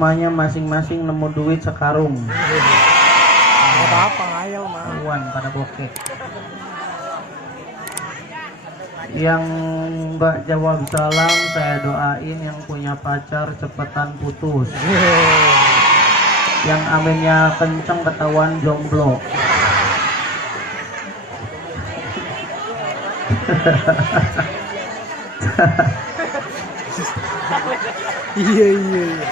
rumahnya masing-masing nemu duit sekarung. Gak apa-apa ngayal mah. Wan pada bokeh. Yang Mbak jawab salam, saya doain yang punya pacar cepetan putus. Yang aminnya kenceng ketahuan jomblo. Iya.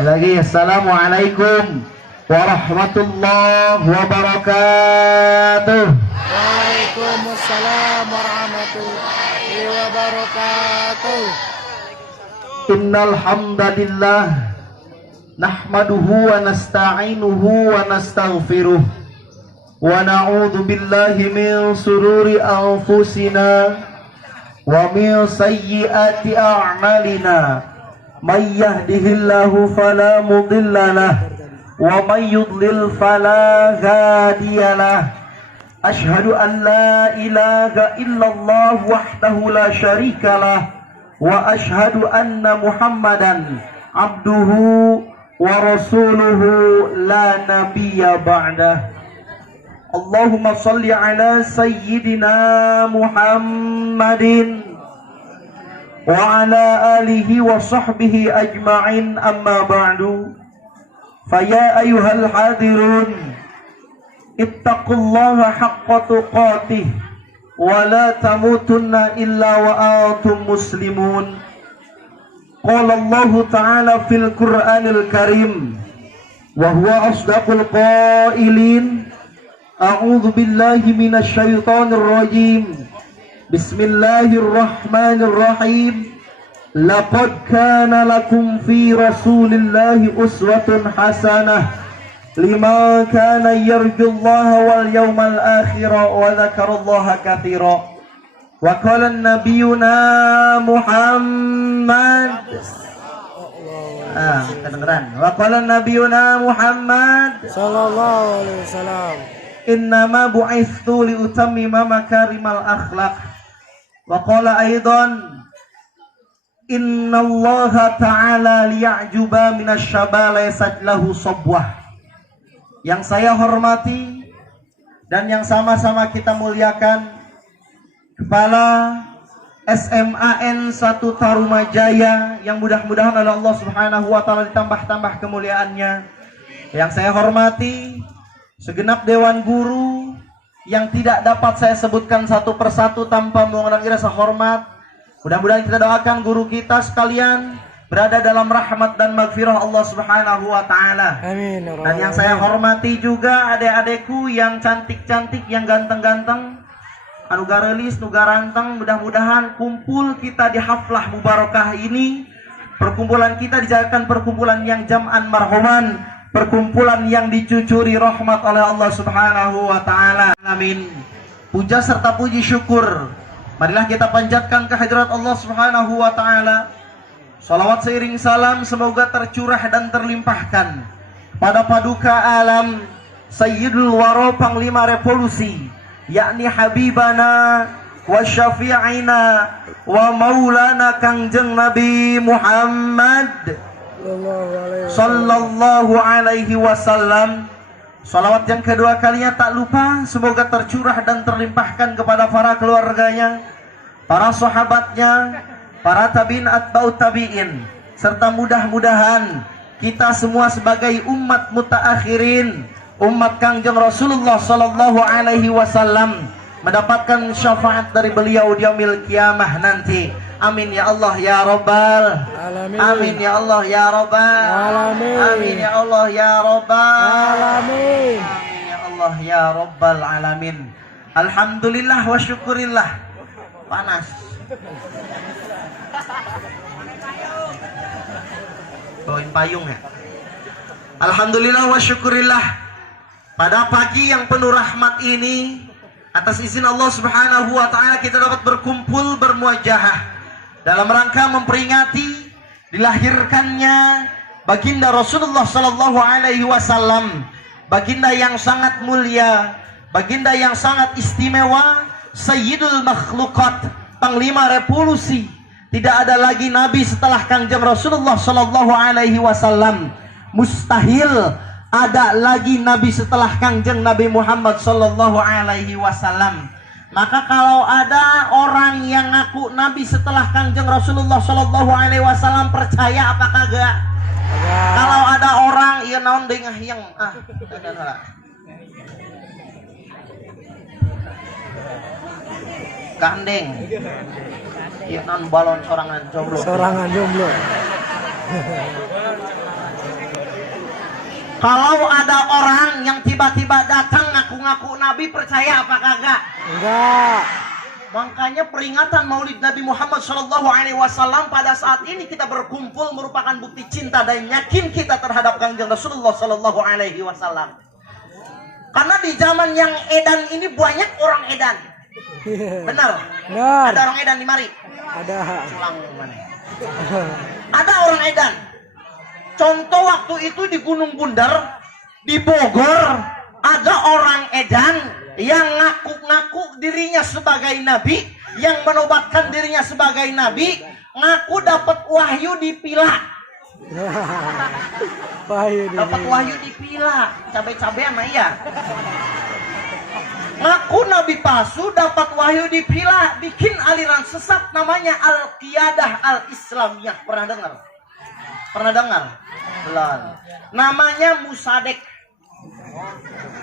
Lagi, assalamualaikum warahmatullahi wabarakatuh. Waalaikumsalam warahmatullahi wabarakatuh. Innal hamdalillah nahmaduhu wa nasta'inuhu wa nastaghfiruh wa na'udzu billahi min sururi anfusina wa min sayyiati a'malina. May yahdihillahu fala mudilla lahu wa may yudlil fala hadiya lahu. Ashhadu an la ilaha illallah wahdahu la syarika lah wa ashhadu anna Muhammadan abduhu wa rasuluhu la nabiyya ba'dah. Allahumma salli ala sayyidina Muhammadin wa ala alihi wa sahbihi ajma'in, amma ba'du. Faya ayyuhal hadirun, ittaqullaha haqqa tuqatih wa la tamutunna illa wa antum muslimun. Qala Allah ta'ala fil Qur'anil Karim wa huwa asdaqul qailin. A'udzu billahi minasy syaithanir rajim. Bismillahirrahmanirrahim. Laqad kana lakum fi Rasulillahi uswatun hasanah liman kana yarjullaha wal yawmal akhir wa dzakarallaha katsira. Wa qala nabiyuna Muhammad kedengeran. Wa qala nabiyuna Muhammad Sallallahu alaihi wasallam. innama bu'itsu li utammima makarimal akhlaq. Wa qala aidan innallaha ta'ala liya'juba minasyaba laysat lahu sabwah. Yang saya hormati dan yang sama-sama kita muliakan, Kepala SMAN 1 Tarumajaya yang mudah-mudahan oleh Allah Subhanahu wa taala ditambah-tambah kemuliaannya. Yang saya hormati segenap dewan guru yang tidak dapat saya sebutkan satu persatu tanpa mengundang rasa hormat. Mudah-mudahan kita doakan guru kita sekalian berada dalam rahmat dan maghfirah Allah Subhanahu wa taala. Amin. Dan yang saya hormati juga adik-adikku yang cantik-cantik, yang ganteng-ganteng, anu garelis, nu garanteng. Mudah-mudahan kumpul kita di haflah mubarakah ini, perkumpulan kita dijadikan perkumpulan yang jam'an marhuman, perkumpulan yang dicucuri rahmat oleh Allah Subhanahu wa taala. Amin. Puja serta puji syukur marilah kita panjatkan kehadirat Allah Subhanahu wa taala. Salawat seiring salam semoga tercurah dan terlimpahkan pada paduka alam Sayyidul Wara Panglima Revolusi, yakni Habibana wa Syafi'ina wa Maulana Kangjeng Nabi Muhammad Sallallahu alaihi wasallam. Salawat yang kedua kalinya tak lupa semoga tercurah dan terlimpahkan kepada para keluarganya, para sahabatnya, para tabi'in atba'ut tabi'in, serta mudah-mudahan kita semua sebagai umat mutaakhirin, umat Kangjeng Rasulullah Sallallahu alaihi wasallam mendapatkan syafaat dari beliau di yaumil kiamah nanti. Amin ya Allah ya Rabbal Alamin. Amin ya Allah ya Rabbal Alamin. Amin ya Allah ya Rabbal Alamin. Amin ya Allah ya Rabbal Alamin. Alhamdulillah wa syukurillah. Panas. Bawain payung ya. Alhamdulillah wa syukurillah. Pada pagi yang penuh rahmat ini, atas izin Allah Subhanahu wa taala kita dapat berkumpul bermuajahah dalam rangka memperingati dilahirkannya baginda Rasulullah Sallallahu alaihi wasallam, baginda yang sangat mulia, baginda yang sangat istimewa, Sayyidul Makhlukat, Panglima Revolusi, Tidak ada lagi nabi setelah Kangjeng Rasulullah sallallahu alaihi wasallam. Mustahil ada lagi nabi setelah Kangjeng Nabi Muhammad sallallahu alaihi wasallam. Maka kalau ada orang yang ngaku nabi setelah Kangjeng Rasulullah sallallahu alaihi wasallam, percaya apa kagak? Kalau ada orang ieu naon deui ngahyeng gandeng. Ieu naon balon sorangan jomblo. Sorangan jomblo. Kalau ada orang yang tiba-tiba datang ngaku-ngaku nabi, percaya apa kagak? Enggak. Makanya peringatan Maulid Nabi Muhammad SAW pada saat ini kita berkumpul merupakan bukti cinta dan yakin kita terhadap Kangjeng Rasulullah SAW. Karena di zaman yang edan ini banyak orang edan. Benar? Benar. Ada orang edan di mari? Ada. Pulang mana? Ada orang edan. Contoh waktu itu di Gunung Bundar, di Bogor, ada orang edan yang ngaku-ngaku dirinya sebagai nabi, yang menobatkan dirinya sebagai nabi, ngaku dapat wahyu di pila. Dapat wahyu di pila, cabai-cabean mah iya. Ngaku nabi palsu, dapat wahyu di pila, bikin aliran sesat namanya Al-Qiyadah Al-Islamiyah. Pernah dengar? Pernah dengar? Belum. Namanya Musadek.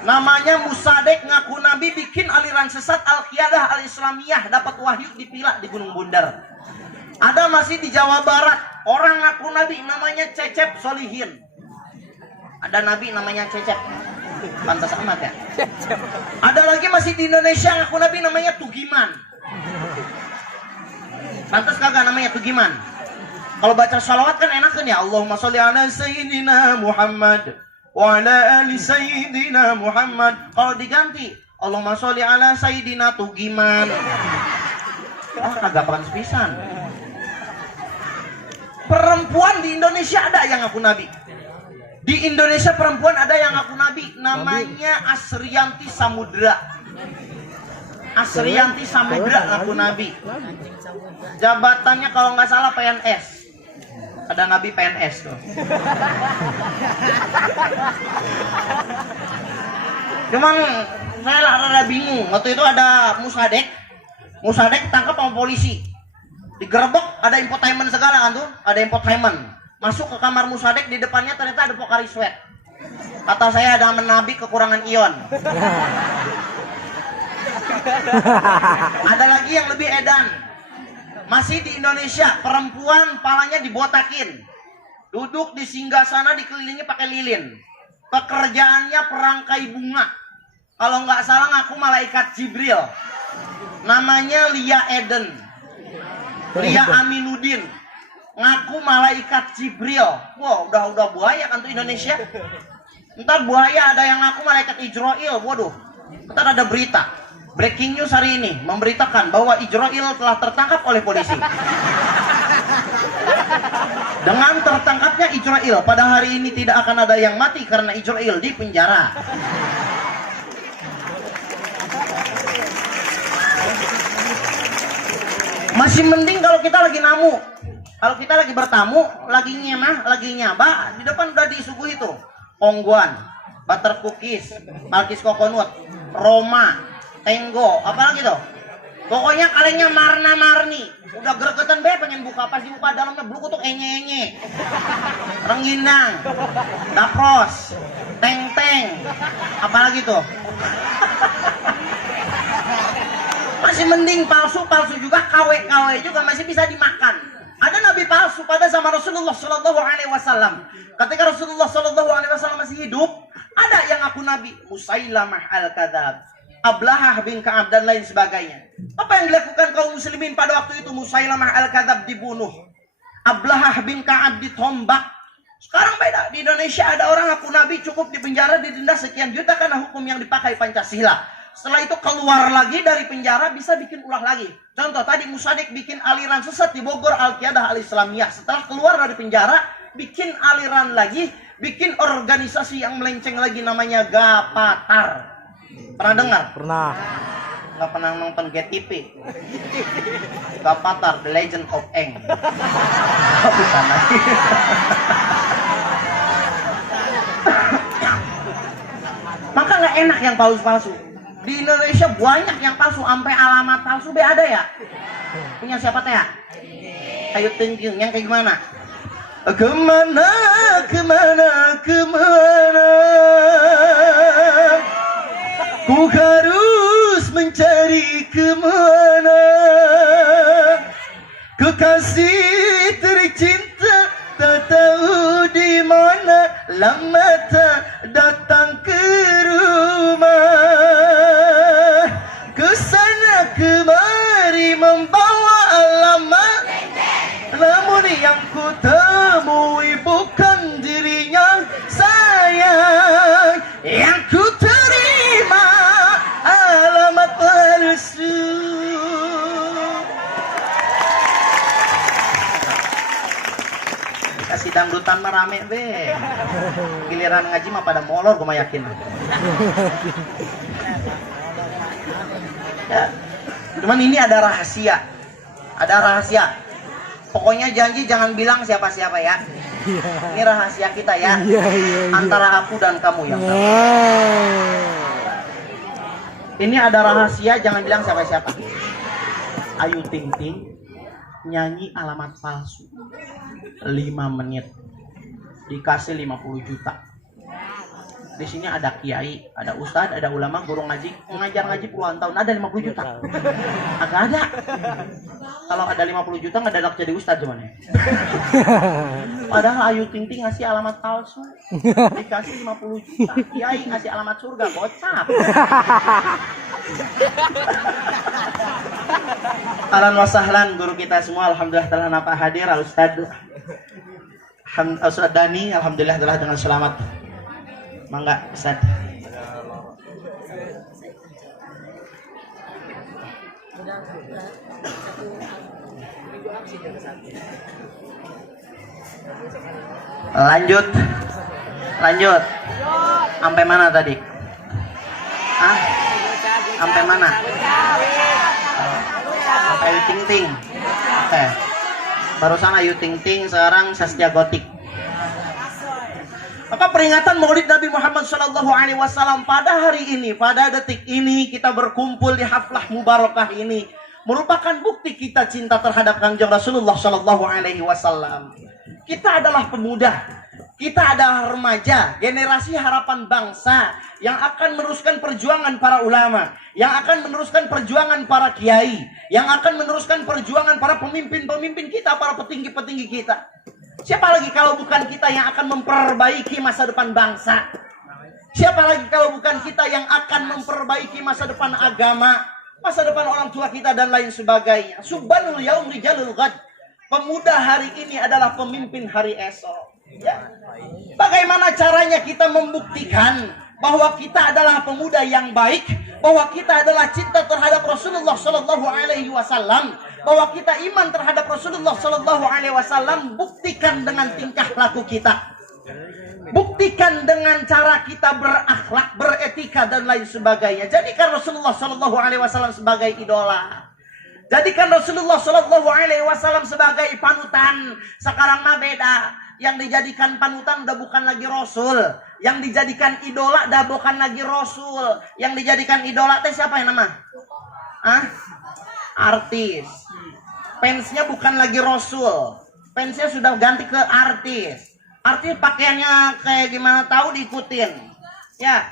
Namanya Musadek, ngaku nabi, bikin aliran sesat Al-Qiyadah Al-Islamiyah, dapat wahyu di pila di Gunung Bundar. Ada masih di Jawa Barat, orang ngaku nabi namanya Cecep Solihin. Ada nabi namanya Cecep. Pantas amat ya. Ada lagi masih di Indonesia ngaku nabi namanya Tugiman. Pantas kagak namanya Tugiman. Kalau baca sholawat kan enak kan ya. Allahumma sholli ala sayyidina Muhammad wa ala ali sayyidina Muhammad. Kalau diganti Allahumma sholli ala sayyidina Tugiman. Agak panas pisan. Perempuan di Indonesia ada yang ngaku nabi. Di Indonesia perempuan ada yang ngaku nabi. Namanya Asriyanti Samudra. Asriyanti Samudra ngaku nabi. Jabatannya kalau nggak salah PNS. Ada nabi PNS tuh. Cuman saya rada bingung. Waktu itu ada Musadek. Musadek tangkap sama polisi. Digerebek, ada infotainment segala kan tuh. Ada infotainment. Masuk ke kamar Musadek, di depannya ternyata ada Pocari Sweat. Kata saya ada nabi kekurangan ion. Ada lagi yang lebih edan. Masih di Indonesia, perempuan palanya dibotakin. Duduk di singgasana dikelilingi pakai lilin. Pekerjaannya perangkai bunga. Kalau nggak salah ngaku malaikat Jibril. Namanya Lia Eden. Lia Aminuddin. Ngaku malaikat Jibril. Wow, udah buaya kan tuh Indonesia. Ntar buaya ada yang ngaku malaikat Ijroil. Waduh. Ntar ada berita. Breaking news hari ini memberitakan bahwa Ijroil telah tertangkap oleh polisi. Dengan tertangkapnya Ijroil, pada hari ini tidak akan ada yang mati karena Ijroil di penjara. Masih mending kalau kita lagi namu. Kalau kita lagi bertamu, lagi nyemah, lagi nyaba, di depan udah disuguhi tuh ongguan, butter cookies, malkis coconut, Roma, Tenggo, apa lagi tuh? Pokoknya kalengnya marna-marni. Udah gregetan be pengen buka, pas dibuka dalamnya blukutuk enye-enye. Rengginang, dapros, teng-teng, apa lagi tuh? Masih mending palsu-palsu juga, KW-KW juga masih bisa dimakan. Ada nabi palsu pada zaman Rasulullah Shallallahu Alaihi Wasallam. Ketika Rasulullah Shallallahu Alaihi Wasallam masih hidup, ada yang ngaku nabi, Musailamah al-Kadzab, Ablahah bin Ka'ab dan lain sebagainya. Apa yang dilakukan kaum muslimin pada waktu itu? Musailamah al-Kadzab dibunuh, Ablahah bin Ka'ab ditombak. Sekarang beda, di Indonesia ada orang ngaku nabi cukup dipenjara didenda sekian juta karena hukum yang dipakai Pancasila. Setelah itu keluar lagi dari penjara bisa bikin ulah lagi. Contoh tadi Musadek bikin aliran sesat di Bogor Al-Qiyadah Al-Islamiyah. Setelah keluar dari penjara bikin aliran lagi, bikin organisasi yang melenceng lagi namanya Gapatar. Pernah dengar? Pernah. nggak pernah nonton GTV. Avatar The Legend of Aang. Bukan lagi. Maka nggak enak yang palsu-palsu. Di Indonesia banyak yang palsu, sampai alamat palsu be ada ya. Punya siapa teh ya? Ayo tinggi, yang kayak gimana? Kemana, kemana, kemana? Ku harus mencari kemana? Kekasih tercinta tak tahu di mana, lama tak datang ke rumah. Kesana kemari membawa alamat, namun yang ku temui bukan dirinya sayang. Yang ku terima alamat palsu. Kasih dangdutan mah rame be. Giliran ngaji mah pada molor, gue mah yakin. Ya. Cuman ini ada rahasia. Ada rahasia. Pokoknya janji jangan bilang siapa-siapa ya. Ini rahasia kita ya. Antara aku dan kamu yang tahu. Ini ada rahasia, jangan bilang siapa-siapa. Ayu Ting Ting nyanyi alamat palsu 5 menit dikasih 50 juta. Di sini ada kiai, ada ustadz, ada ulama, guru ngaji, ngajar ngaji puluhan tahun, ada 50 juta. Agak ada. Kalau ada 50 juta nggak dadak jadi ustadz cuman ya. Padahal Ayu Ting Ting ngasih alamat palsu, dikasih 50 juta. Kiai ngasih alamat surga, bocap. Ahlan wa sahlan guru kita semua, alhamdulillah telah nampak hadir Ustadz Dani, alhamdulillah telah dengan selamat. Mangga Ustadz. Lanjut. Sampai mana tadi? Hah? Sampai mana? Ayu Ting Ting. Oke. Barusan Ayu Ting Ting, sekarang Saskia Gotik. Maka peringatan Maulid Nabi Muhammad SAW pada hari ini, pada detik ini kita berkumpul di haflah mubarakah ini merupakan bukti kita cinta terhadap Kanjeng Rasulullah SAW. Kita adalah pemuda, kita adalah remaja, generasi harapan bangsa yang akan meneruskan perjuangan para ulama, yang akan meneruskan perjuangan para kiai, yang akan meneruskan perjuangan para pemimpin-pemimpin kita, para petinggi-petinggi kita. Siapa lagi kalau bukan kita yang akan memperbaiki masa depan bangsa? Siapa lagi kalau bukan kita yang akan memperbaiki masa depan agama, masa depan orang tua kita dan lain sebagainya. Subhanul yaum rijalul ghad. Pemuda hari ini adalah pemimpin hari esok. Ya. Bagaimana caranya kita membuktikan bahwa kita adalah pemuda yang baik, bahwa kita adalah cinta terhadap Rasulullah SAW, bahwa kita iman terhadap Rasulullah SAW? Buktikan dengan tingkah laku kita, buktikan dengan cara kita berakhlak, beretika dan lain sebagainya. Jadikan Rasulullah SAW sebagai idola. Jadikan Rasulullah SAW sebagai panutan. Sekarang mah beda. Yang dijadikan panutan udah bukan lagi Rasul. Yang dijadikan idola udah bukan lagi Rasul. Yang dijadikan idola teh siapa yang nama? Artis. Fansnya bukan lagi Rasul. Fansnya sudah ganti ke artis. Artis pakaiannya kayak gimana tahu diikutin. Ya.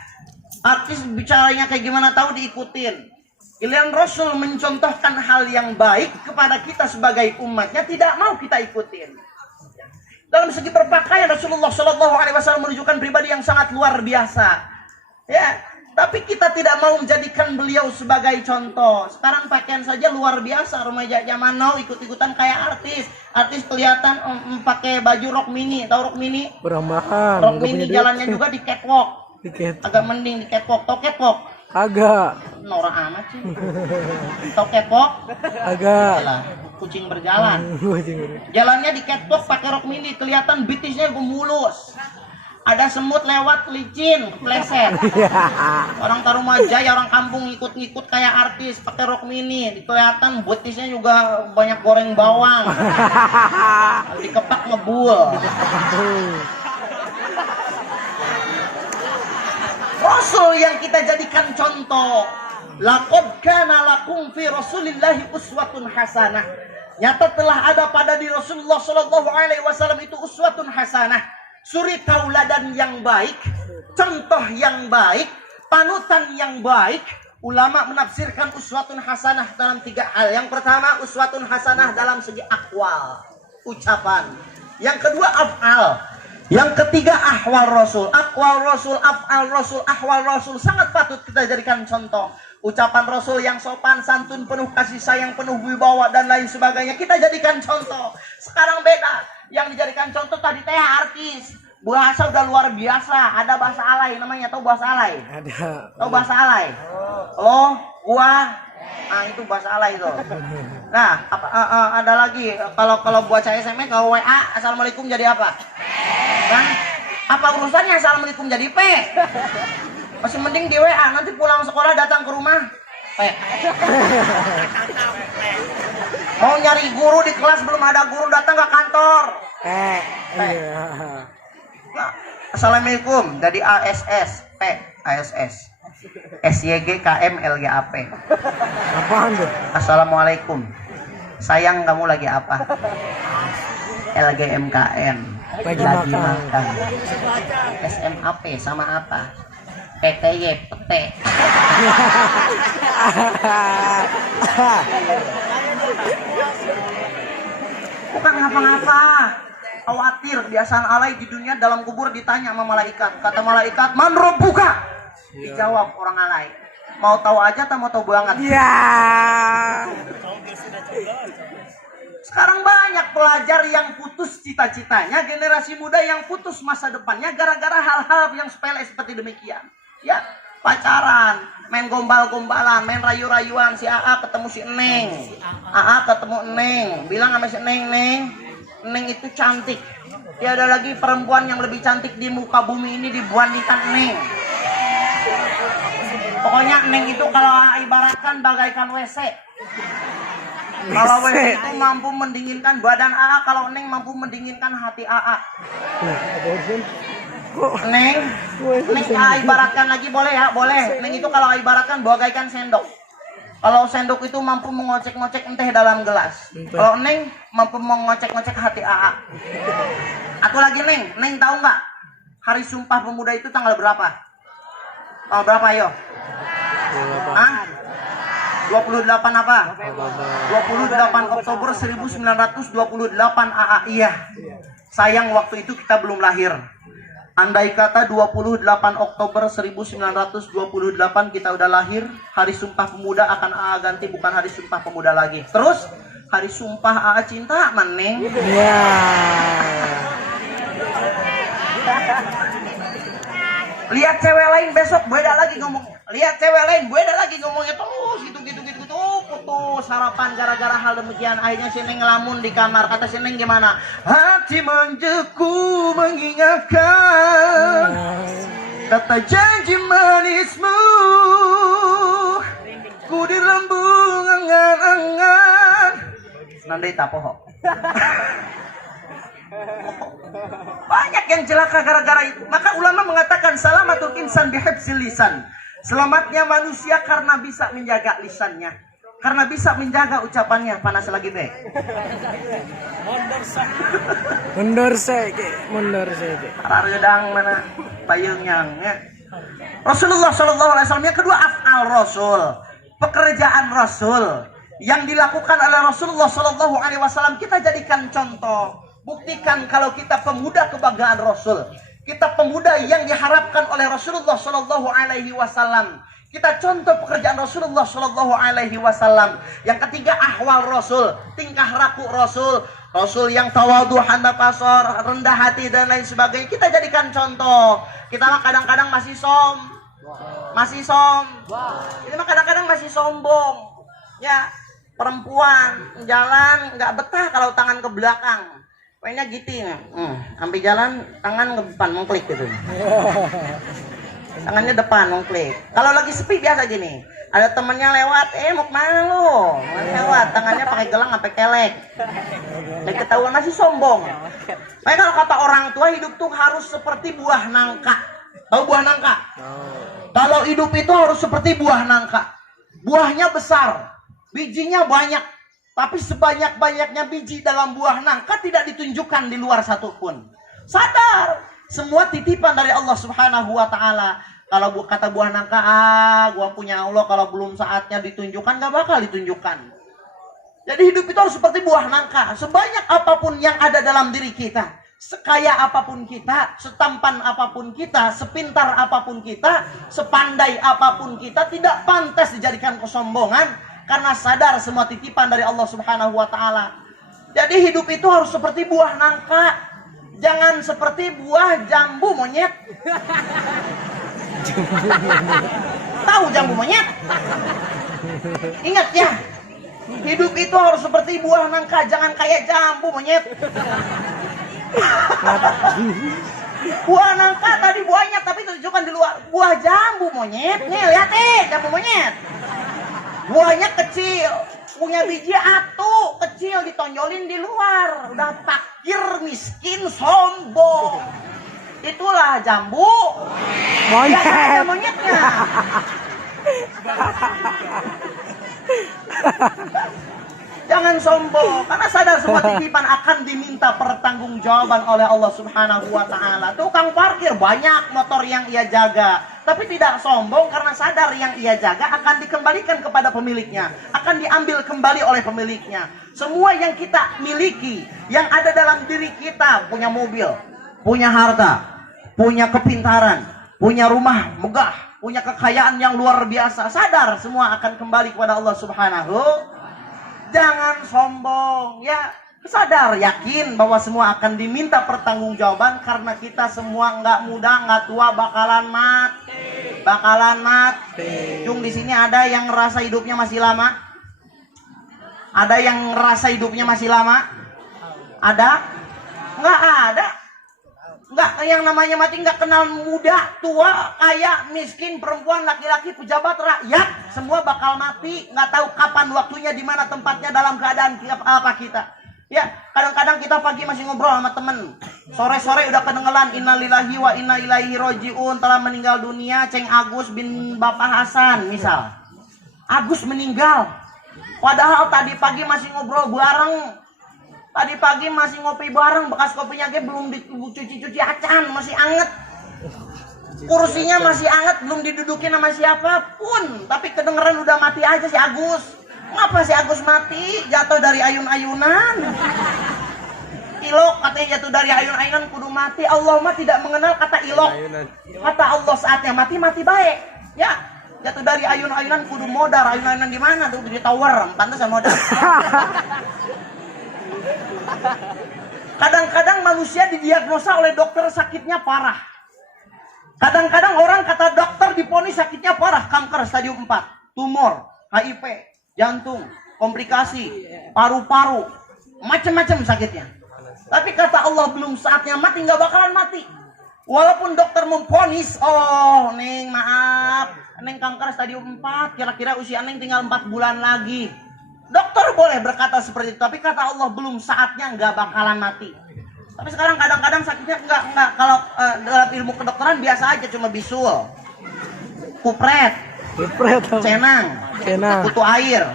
Artis bicaranya kayak gimana tahu diikutin. Giliran Rasul mencontohkan hal yang baik kepada kita sebagai umatnya, tidak mau kita ikutin. Dalam segi berpakaian Rasulullah SAW menunjukkan pribadi yang sangat luar biasa. Ya, tapi kita tidak mau menjadikan beliau sebagai contoh. Sekarang pakaian saja luar biasa. Remaja zaman now ikut-ikutan kayak artis. Artis kelihatan pakai baju rok mini. Tahu rok mini? Berambahan. Rok mini jalannya juga di catwalk. Agak mending di catwalk. Tahu catwalk? Agak. Norak amat sih. Tahu catwalk? Agak. Yalah, kucing berjalan. Jalannya di catwalk pakai rok mini, kelihatan bitisnya mulus. ada semut lewat licin, kepleset. Orang Tarumajaya, orang kampung ngikut-ngikut kayak artis pakai rok mini, kelihatan betisnya juga banyak goreng bawang. Dikepak ngebul. Rasul yang kita jadikan contoh. Laqad kana lakum fi Rasulillahi uswatun hasanah. Nyata telah ada pada di Rasulullah sallallahu alaihi wasallam itu uswatun hasanah. Suri tauladan yang baik, contoh yang baik, panutan yang baik. Ulama menafsirkan uswatun hasanah dalam 3 hal. Yang pertama, uswatun hasanah dalam segi akwal, ucapan. Yang kedua, af'al. Yang ketiga, ahwal Rasul. Akwal Rasul, af'al Rasul, ahwal Rasul sangat patut kita jadikan contoh. Ucapan Rasul yang sopan, santun, penuh kasih sayang, penuh wibawa dan lain sebagainya kita jadikan contoh. Sekarang beda. Yang dijadikan contoh tadi teh artis. Bahasa udah luar biasa. Ada bahasa alay namanya. Tahu bahasa alay? Ada. Tahu bahasa alay? Lo, gua. Nah, itu bahasa alay itu. Nah, ada lagi. Kalau buat saya SMS, kalau WA, assalamualaikum jadi apa? Kan? Apa urusannya assalamualaikum jadi P? Masih mending di WA. Nanti pulang sekolah datang ke rumah P. Mau nyari guru di kelas belum ada guru datang ke kantor. Iya. Nah, assalamualaikum jadi ASS P ASS SYG KM LGAP. Apaan tuh? Assalamualaikum. Sayang kamu lagi apa? LGMKM. Lagi makan. SMAP sama apa? PTY pete. Bukan ngapa-ngapa. Khawatir kebiasaan alay di dunia dalam kubur ditanya sama malaikat. Kata malaikat, "Man rabbuka?" Dijawab orang alay, "Mau tahu aja atau mau tahu banget?" Ya. Sekarang banyak pelajar yang putus cita-citanya, generasi muda yang putus masa depannya gara-gara hal-hal yang sepele seperti demikian. Ya, pacaran, main gombal-gombalan, main rayu-rayuan, si AA ketemu si Neng. AA ketemu Neng, bilang sama si Neng, Neng itu cantik. Tiada lagi perempuan yang lebih cantik di muka bumi ini dibandingkan Neng. Pokoknya Neng itu kalau ibaratkan bagaikan WC. Kalau WC itu mampu mendinginkan badan AA, kalau Neng mampu mendinginkan hati AA. Neng AA ibaratkan lagi boleh ya? Boleh. Neng itu kalau ibaratkan bagaikan sendok. Kalau sendok itu mampu mengocek-ngocek teh dalam gelas. Kalau Neng mampu mengocek-ngocek hati AA. Atau lagi Neng tahu nggak? Hari Sumpah Pemuda itu tanggal berapa? Tanggal berapa yo? 28 apa? 28 Oktober 1928 AA. Iya. Sayang waktu itu kita belum lahir. Andai kata 28 Oktober 1928 kita udah lahir, Hari Sumpah Pemuda akan AA ganti bukan Hari Sumpah Pemuda lagi. Terus Hari Sumpah AA cinta maneng. Iya. Lihat cewek lain besok beda lagi ngomong. Lihat cewek lain beda lagi ngomongnya terus gitu putus harapan gara-gara hal demikian. Akhirnya si Neng ngelamun di kamar. Kata si Neng gimana? Hati manjaku mengingatkan kata janji manismu, ku di lembung angan-angan. Nandai tapoho. Banyak yang celaka gara-gara itu. Maka ulama mengatakan salamatul insan bihifzil lisan. Selamatnya manusia karena bisa menjaga lisannya, karena bisa menjaga ucapannya. Panas lagi be. Mundur saya. Redang mana payungnya. Rasulullah Shallallahu Alaihi Wasallam yang kedua af'al Rasul, pekerjaan Rasul yang dilakukan oleh Rasulullah Shallallahu Alaihi Wasallam kita jadikan contoh. Buktikan kalau kita pemuda kebanggaan Rasul, kita pemuda yang diharapkan oleh Rasulullah Shallallahu Alaihi Wasallam. Kita contoh pekerjaan Rasulullah Shallallahu Alaihi Wasallam. Yang ketiga ahwal Rasul, tingkah laku Rasul, Rasul yang tawadhu, handa pasor, rendah hati dan lain sebagainya. Kita jadikan contoh. Kita mah kadang-kadang masih ini mah kadang-kadang masih sombong. Ya, perempuan jalan nggak betah kalau tangan ke belakang. Pokoknya gitu ya. Ambil jalan, tangan ke depan mengklik gitu. Tangannya depan mengklik. Kalau lagi sepi biasa gini. Ada temennya lewat, mau kemana lu? Lewat, tangannya pakai gelang sampai kelek. Dan ketahuan masih sombong. Makanya kalau kata orang tua, hidup tuh harus seperti buah nangka. Tahu buah nangka? Kalau hidup itu harus seperti buah nangka. Buahnya besar, bijinya banyak. Tapi sebanyak-banyaknya biji dalam buah nangka tidak ditunjukkan di luar satupun. Sadar, semua titipan dari Allah Subhanahu wa Ta'ala. Kalau kata buah nangka, gua punya Allah, kalau belum saatnya ditunjukkan, gak bakal ditunjukkan. Jadi hidup itu harus seperti buah nangka. Sebanyak apapun yang ada dalam diri kita, sekaya apapun kita, setampan apapun kita, sepintar apapun kita, sepandai apapun kita, tidak pantas dijadikan kesombongan. Karena sadar semua titipan dari Allah Subhanahu wa Ta'ala. Jadi hidup itu harus seperti buah nangka. Jangan seperti buah jambu monyet. Tahu jambu monyet? Ingat ya, hidup itu harus seperti buah nangka. Jangan kayak jambu monyet. Buah nangka tadi buahnya, tapi tunjukkan di luar. Buah jambu monyet. Nih lihat jambu monyet. Buahnya kecil, punya biji atu, kecil, ditonjolin di luar. Udah fakir, miskin, sombong. Itulah jambu Monyet. Ya, ada monyetnya. Jangan sombong, karena sadar semua titipan akan diminta pertanggungjawaban oleh Allah Subhanahu wa Ta'ala. Tukang parkir banyak motor yang ia jaga, tapi tidak sombong karena sadar yang ia jaga akan dikembalikan kepada pemiliknya, akan diambil kembali oleh pemiliknya. Semua yang kita miliki, yang ada dalam diri kita, punya mobil, punya harta, punya kepintaran, punya rumah megah, punya kekayaan yang luar biasa, sadar semua akan kembali kepada Allah Subhanahu. Jangan sombong, ya. Sadar, yakin bahwa semua akan diminta pertanggungjawaban karena kita semua nggak muda, nggak tua, bakalan mati. Bakalan mati. Jung, di sini ada yang ngerasa hidupnya masih lama? Ada yang ngerasa hidupnya masih lama? Ada? Nggak ada. Nggak, yang namanya mati nggak kenal muda, tua, kaya, miskin, perempuan, laki-laki, pejabat, rakyat, semua bakal mati. Nggak tahu kapan waktunya, di mana tempatnya, dalam keadaan apa kita. Ya, kadang-kadang kita pagi masih ngobrol sama temen, sore-sore udah kedengeran innalillahi wa inna ilaihi rojiun, telah meninggal dunia Ceng Agus bin Bapak Hasan, misal. Agus meninggal. Padahal tadi pagi masih ngobrol bareng. Tadi pagi masih ngopi bareng, bekas kopinya belum dicuci-cuci acan, masih anget. Kursinya masih anget, belum didudukin sama siapapun. Tapi kedengeran udah mati aja si Agus. Ngapa si Agus mati? Jatuh dari ayun-ayunan. Ilok katanya jatuh dari ayun-ayunan kudu mati. Allah mah tidak mengenal kata ilok. Kata Allah saatnya mati, mati baik. Ya, jatuh dari ayun-ayunan kudu modar. Ayun-ayunan di mana tuh? Di tower, pantesan modar. Kadang-kadang manusia didiagnosa oleh dokter sakitnya parah. Kadang-kadang orang kata dokter diponis sakitnya parah, kanker stadium 4, tumor, HIV, jantung, komplikasi, paru-paru, macam-macam sakitnya. Tapi kata Allah belum saatnya mati, nggak bakalan mati. Walaupun dokter memponis, oh Neng maaf, Neng kanker stadium 4, kira-kira usia Neng tinggal 4 bulan lagi. Dokter boleh berkata seperti itu, tapi kata Allah belum saatnya, nggak bakalan mati. Tapi sekarang kadang-kadang sakitnya nggak kalau dalam ilmu kedokteran biasa aja, cuma bisul, kupret, cenang, kutu air,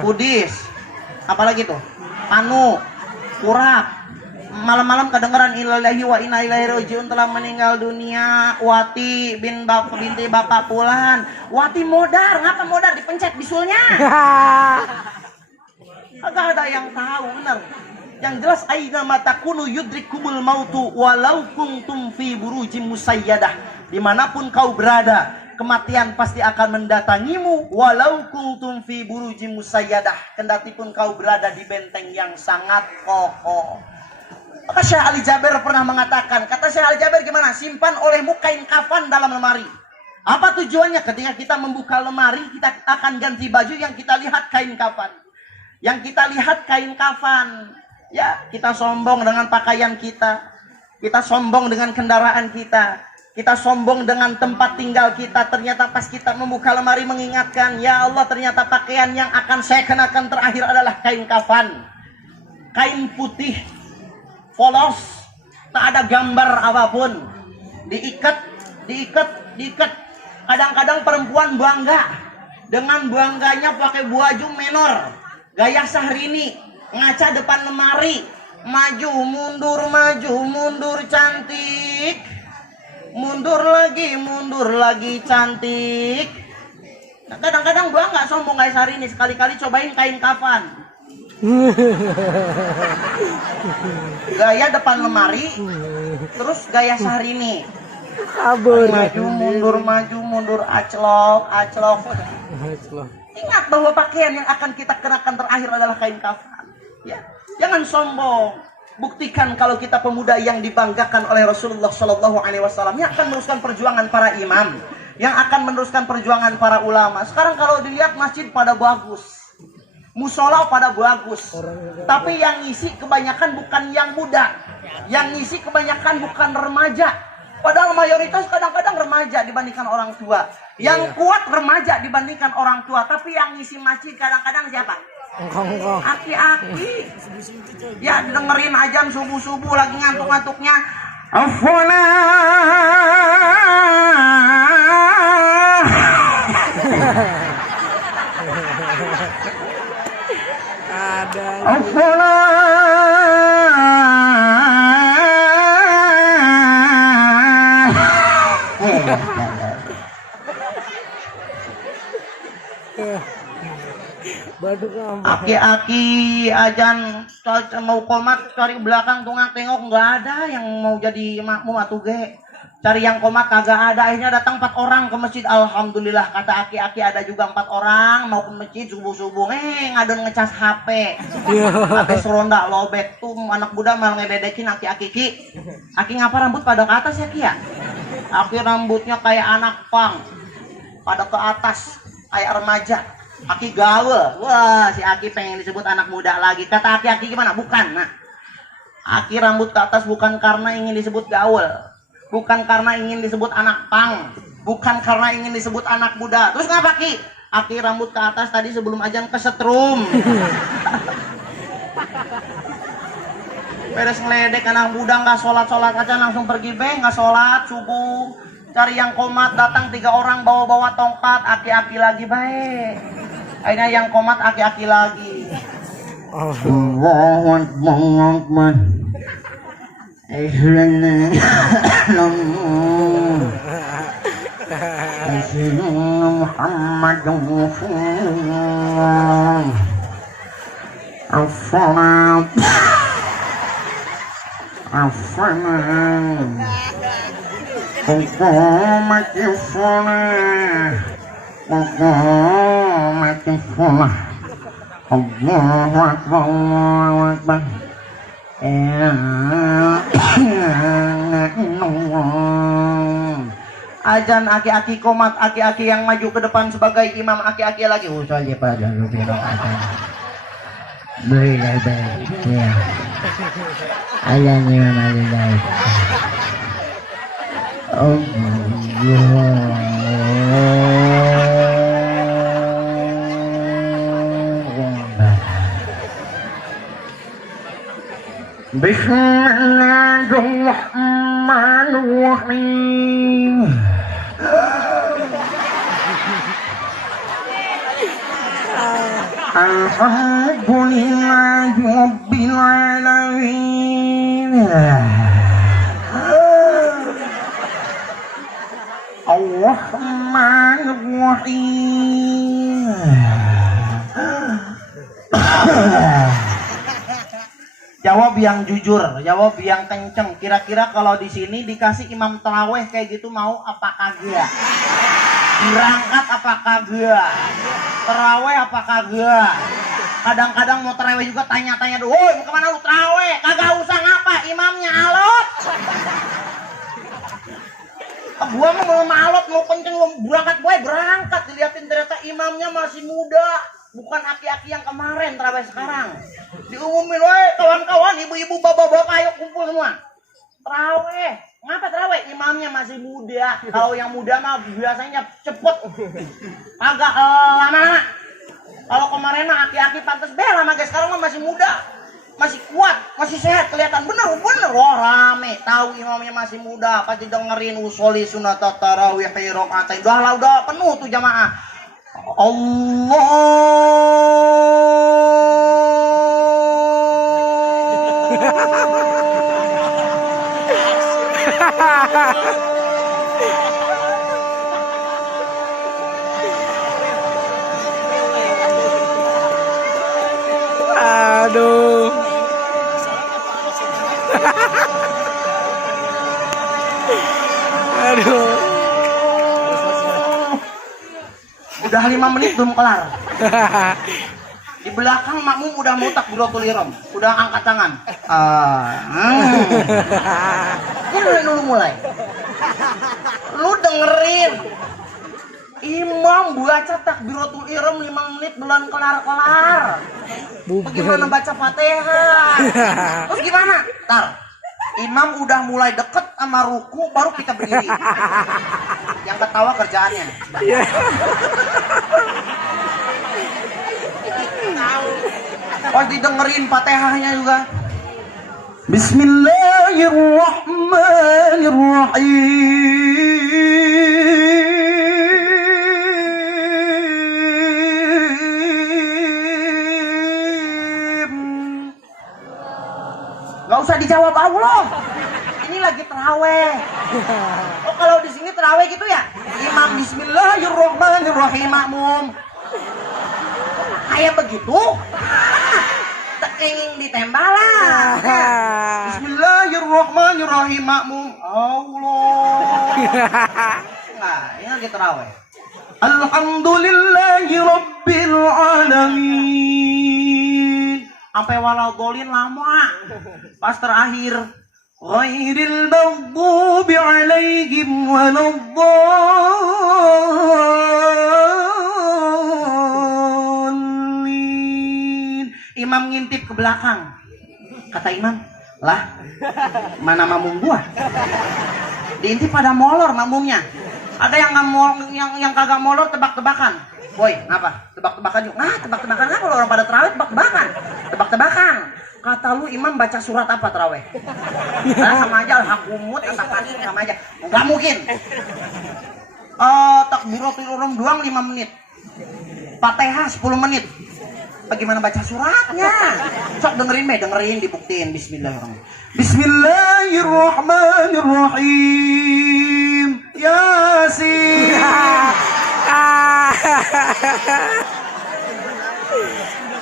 kudis, apalagi tuh, panu, kurak. Malam-malam kedengeran innalillahi wa inna ilaihi rajiun, telah meninggal dunia Wati binti Bapak Pulan. Wati modar, ngapa modar? Dipencet bisulnya. Agak ada yang tahu, benar. Yang jelas aina matakunu yudrikumul mautu walau kuntum fi burujim musayyadah. Dimanapun kau berada, kematian pasti akan mendatangimu walau kuntum fi burujim musayyadah. Kendati pun kau berada di benteng yang sangat kokoh. Maka Syekh Ali Jaber pernah mengatakan, kata Syekh Ali Jaber gimana? Simpan olehmu kain kafan dalam lemari. Apa tujuannya? Ketika kita membuka lemari, kita akan ganti baju, yang kita lihat kain kafan. Yang kita lihat kain kafan. Ya, kita sombong dengan pakaian kita. Kita sombong dengan kendaraan kita. Kita sombong dengan tempat tinggal kita. Ternyata pas kita membuka lemari mengingatkan, ya Allah, ternyata pakaian yang akan saya kenakan terakhir adalah kain kafan. Kain putih, polos, tak ada gambar apapun. Diikat. Kadang-kadang perempuan bangga. Dengan bangganya pakai baju menor. Gaya Syahrini. Ngaca depan lemari. Maju mundur cantik. Mundur lagi cantik. Nah, kadang-kadang bangga sombong gaya Syahrini. Sekali-kali cobain kain kafan. Gaya depan lemari. Terus gaya Syahrini. Kabur. Maju mundur aclok. Ingat bahwa pakaian yang akan kita kenakan terakhir adalah kain kafan. Ya, jangan sombong. Buktikan kalau kita pemuda yang dibanggakan oleh Rasulullah Shallallahu Alaihi Wasallam, yang akan meneruskan perjuangan para imam, yang akan meneruskan perjuangan para ulama. Sekarang kalau dilihat masjid pada bagus, musola pada bagus, tapi yang ngisi kebanyakan bukan yang muda, yang ngisi kebanyakan bukan remaja. Padahal mayoritas kadang-kadang remaja dibandingkan orang tua. Yang kuat remaja dibandingkan orang tua. Tapi yang ngisi masjid kadang-kadang siapa? Engkong. Aki-aki. Ya dengerin azan subuh-subuh lagi ngantuk-ngantuknya. Aki-aki ajan mau komat cari belakang tengok nggak ada yang mau jadi makmum atuh ge. Cari yang komat kagak ada. Akhirnya datang 4 orang ke masjid. Alhamdulillah kata aki-aki ada juga 4 orang mau ke masjid subuh-subuh. Ngadon ngecas HP. HP seronda lobet tuh anak muda malah ngebedekin aki-aki. Aki ngapa rambut pada ke atas ya Ki ya? Aki rambutnya kayak anak pang. Pada ke atas kayak remaja. Aki gaul. Wah, si Aki pengen disebut anak muda lagi. Kata Aki gimana? Bukan. Nah, Aki rambut ke atas bukan karena ingin disebut gaul. Bukan karena ingin disebut anak pang. Bukan karena ingin disebut anak muda. Terus ngapa Ki? Aki rambut ke atas tadi sebelum ajan kesetrum. Beres ngeledek anak muda nggak sholat aja langsung pergi nggak sholat subuh. Cari yang komat datang 3 orang bawa tongkat. Aki lagi baik. Akhirnya yang komat aki-aki lagi. Allahu Akbar. Muhammadun Rasulullah. As-salat. As-salam. Qamatis shalah. Qamatis shalah. Allahu Akbar. Allahu Akbar. Ajan aki-aki komat, aki-aki yang maju ke depan sebagai imam, aki-aki lagi usul pada baik. Ya. Ajan imam baik. Bismillahirrahmanirrahim. Alhamdulillahi Rabbil Alamin. Ar-Rahmanir-Rahim. Jawab yang jujur, jawab yang kenceng. Kira-kira kalau di sini dikasih imam taraweh kayak gitu mau apa kagak? Berangkat apa kagak? Taraweh apa kagak? Kadang-kadang mau taraweh juga tanya-tanya dulu, "Woi, mau kemana lu taraweh?" Kagak usah ngapa, imamnya alot. Gua mau alot, mau kenceng, mau berangkat, boy berangkat. Dilihatin ternyata imamnya masih muda. bukan aki-aki yang kemarin terawih sekarang. Diumumin, woi kawan-kawan, ibu-ibu, bapak-bapak, ayo kumpul semua. Terawih. Ngapa terawih? Imamnya masih muda. Kalau yang muda mah biasanya cepet. Agak lama-lama. Kalau kemarin mah aki-aki pantas bela, mah guys, sekarang mah masih muda. Masih kuat, masih sehat, kelihatan bener. Wah rame, tahu imamnya masih muda, pasti dengerin usolli sunat tarawih rakaat. Udah penuh tuh jamaah. Aduh. Aduh. Udah 5 menit belum kelar. Di belakang makmum udah mau takbiratul ihram, udah angkat tangan. Ini dulu mulai. Lu dengerin imam baca takbiratul ihram 5 menit belum kelar-kelar. Bagaimana baca Fatihah? Terus gimana? Tar, imam udah mulai deket sama ruku baru kita berdiri. Yang ketawa kerjaannya. Pas didengerin Fatihahnya juga. Bismillahirrahmanirrahim. Gak usah dijawab Allah. Ini lagi terawih. Oh kalau di sini terawih gitu ya? Imam Bismillahirrahmanirrahim makmum. Kayak begitu? Tekeng ditembalan. Bismillahirrahmanirrahim makmum. Allah. Nah, ini lagi terawih. Alhamdulillahi rabbil alamin. Sampai walau golin lama. Pas terakhir. Ghairil maghdubi alaihim waladdallin. Imam ngintip ke belakang. Kata imam, lah mana makmum gua? Diintip pada molor makmumnya. Ada yang kagak molor tebak-tebakan. Boy, apa? Tebak-tebakan yuk. Nah, tebak-tebakan apa kalau orang pada terawih tebak-tebakan? Tebak-tebakan. Kata lu imam baca surat apa terawih? Nah, sama aja al-hakumut sama aja. Enggak mungkin. Takbiratul ihram doang 5 menit. Fatihah 10 menit. Bagaimana baca suratnya? Sok dengerin dibuktiin. Bismillahirrahmanirrahim. Bismillahirrahmanirrahim. Yasin.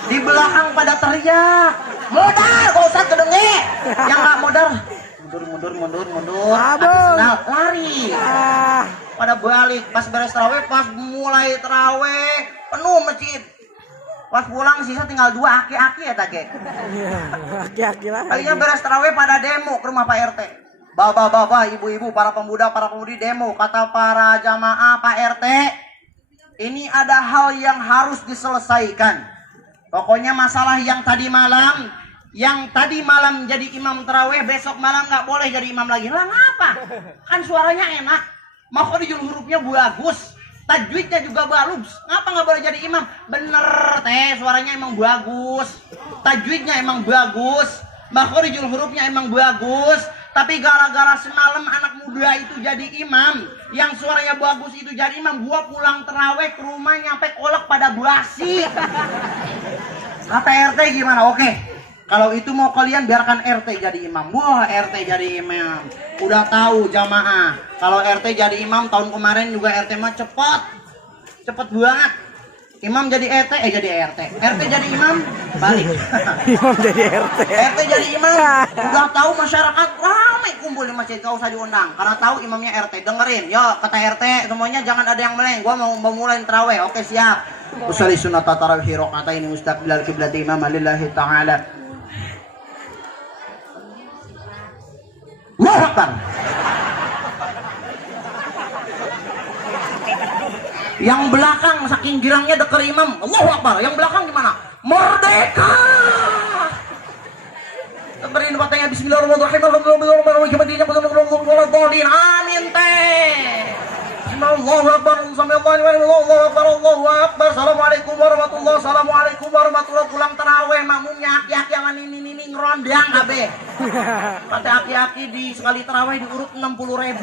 Di belakang pada teriak, modal, gak usah kedenge. Yang gak modal, mundur. Senal, lari. Pada balik, pas beres terawih, pas mulai terawih, penuh masjid. Pas pulang sisa tinggal 2 aki-aki ya take. Aki-aki lah. Kalinya beres terawih pada demo ke rumah Pak RT. Bapak-bapak, ibu-ibu, para pemuda, para pemudi demo. Kata para jamaah Pak RT, ini ada hal yang harus diselesaikan. Pokoknya masalah yang tadi malam jadi imam terawih, besok malam nggak boleh jadi imam lagi. Lah ngapa? Kan suaranya enak, makhorijul hurufnya bagus, tajwidnya juga bagus. Ngapa nggak boleh jadi imam? Bener teh, suaranya emang bagus, tajwidnya emang bagus, makhorijul hurufnya emang bagus. Tapi gara-gara semalam anak muda itu jadi imam, yang suaranya bagus itu jadi imam, gua pulang terawih ke rumah nyampe kolak pada basi. Kata RT gimana? Oke, kalau itu mau kalian biarkan RT jadi imam. Wah, RT jadi imam. Udah tahu jamaah, kalau RT jadi imam tahun kemarin juga RT mah cepet banget. Imam jadi jadi RT jadi imam, balik. Imam jadi RT. RT jadi imam. Udah tahu masyarakat ramai kumpul di masjid, gak usah diundang karena tahu imamnya RT. Dengerin, yo kata RT semuanya jangan ada yang meleng. Gua mau mulai terawih. Oke, siap. Usolli sunat tarawih rakaat ini mustaqbilal qiblat imam lillahi ta'ala. Allahu Akbar. Yang belakang saking girangnya deker imam, Allahu Akbar. Yang belakang gimana? Merdeka. Temerin batanya bismillahirrahmanirrahim. Amin teh. Allahu Akbar, Allahu Akbar. Assalamualaikum warahmatullahi, assalamualaikum warahmatullahi. Pulang taraweh makmumnya aki-aki yang ini ngerondang kabeh. Kata aki-aki di sekali taraweh diurut 60.000.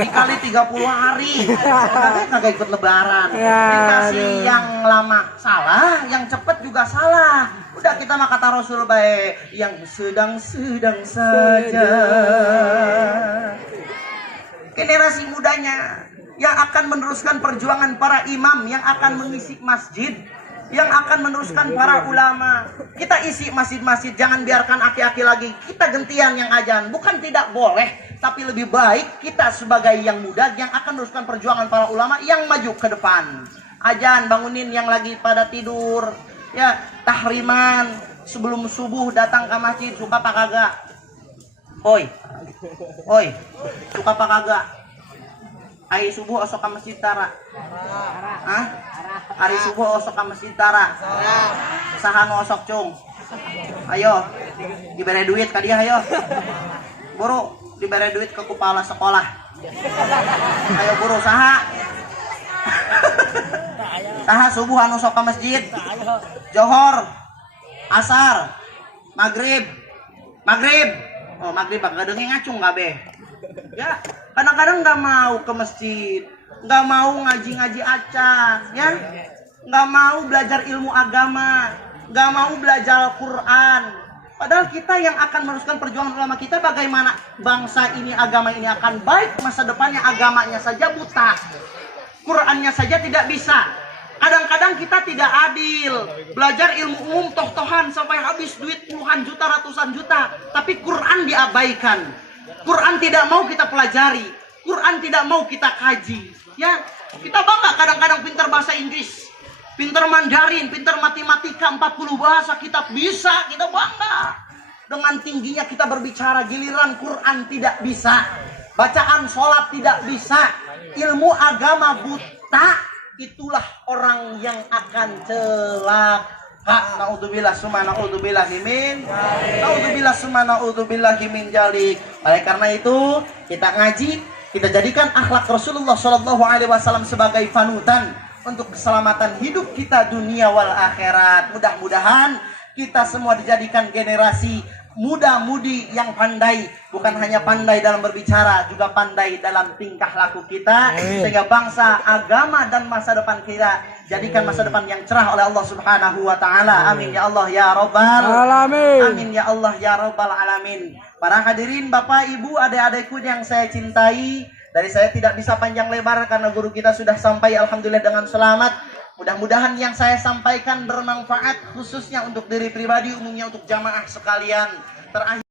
Dikali 30 hari. Kagak ikut lebaran. Dikasih yang lama salah, yang cepet juga salah. Udah kita mah kata Rasul baik, yang sedang-sedang saja. Generasi mudanya yang akan meneruskan perjuangan para imam, yang akan mengisi masjid, yang akan meneruskan para ulama. Kita isi masjid-masjid, jangan biarkan aki-aki lagi. Kita gentian yang ajan, bukan tidak boleh, tapi lebih baik kita sebagai yang muda yang akan meneruskan perjuangan para ulama yang maju ke depan. Ajan, bangunin yang lagi pada tidur. Ya, tahriman sebelum subuh datang ke masjid, suka apa kagak? Oi, suka apa kagak? Hari subuh osok ke masjid tara. Hah? Hari subuh osok ke masjid tara. Sahan osok cung. Ayo, diberi duit ka dia ayo. Buru, diberi duit ke kepala sekolah. Ayo buru saha. Saha subuh anu sok ke masjid. Johor, asar, maghrib. Oh, maghrib bakal dengi ngacung kabeh. Ya, kadang-kadang nggak mau ke masjid, nggak mau ngaji-ngaji acak, ya, nggak mau belajar ilmu agama, nggak mau belajar Al-Quran. Padahal kita yang akan meneruskan perjuangan ulama kita, bagaimana bangsa ini, agama ini akan baik masa depannya. Agamanya saja buta, Qurannya saja tidak bisa. Kadang-kadang kita tidak adil. Belajar ilmu umum toh-tohan sampai habis duit puluhan juta, ratusan juta. Tapi Quran diabaikan. Quran tidak mau kita pelajari. Quran tidak mau kita kaji. Ya, kita bangga kadang-kadang pintar bahasa Inggris, pintar Mandarin, pintar matematika, 40 bahasa kita bisa. Kita bangga. Dengan tingginya kita berbicara, giliran Quran tidak bisa. Bacaan sholat tidak bisa. Ilmu agama buta. Itulah orang yang akan celaka. Naudzubillah summa naudzubillah min. Naudzubillah summa naudzubillah min jalik. Oleh karena itu, kita ngaji, kita jadikan akhlak Rasulullah SAW sebagai panutan untuk keselamatan hidup kita dunia wal akhirat. Mudah-mudahan kita semua dijadikan generasi muda-mudi yang pandai, bukan hanya pandai dalam berbicara, juga pandai dalam tingkah laku kita, sehingga bangsa, agama, dan masa depan kita jadikan masa depan yang cerah oleh Allah Subhanahu wa Ta'ala. Amin ya Allah ya Rabbal Alamin. Amin ya Allah ya Rabbal Alamin. Para hadirin, Bapak, Ibu, adik-adikku yang saya cintai, dari saya tidak bisa panjang lebar karena guru kita sudah sampai alhamdulillah dengan selamat. Mudah-mudahan yang saya sampaikan bermanfaat, khususnya untuk diri pribadi, umumnya untuk jamaah sekalian. Terakhir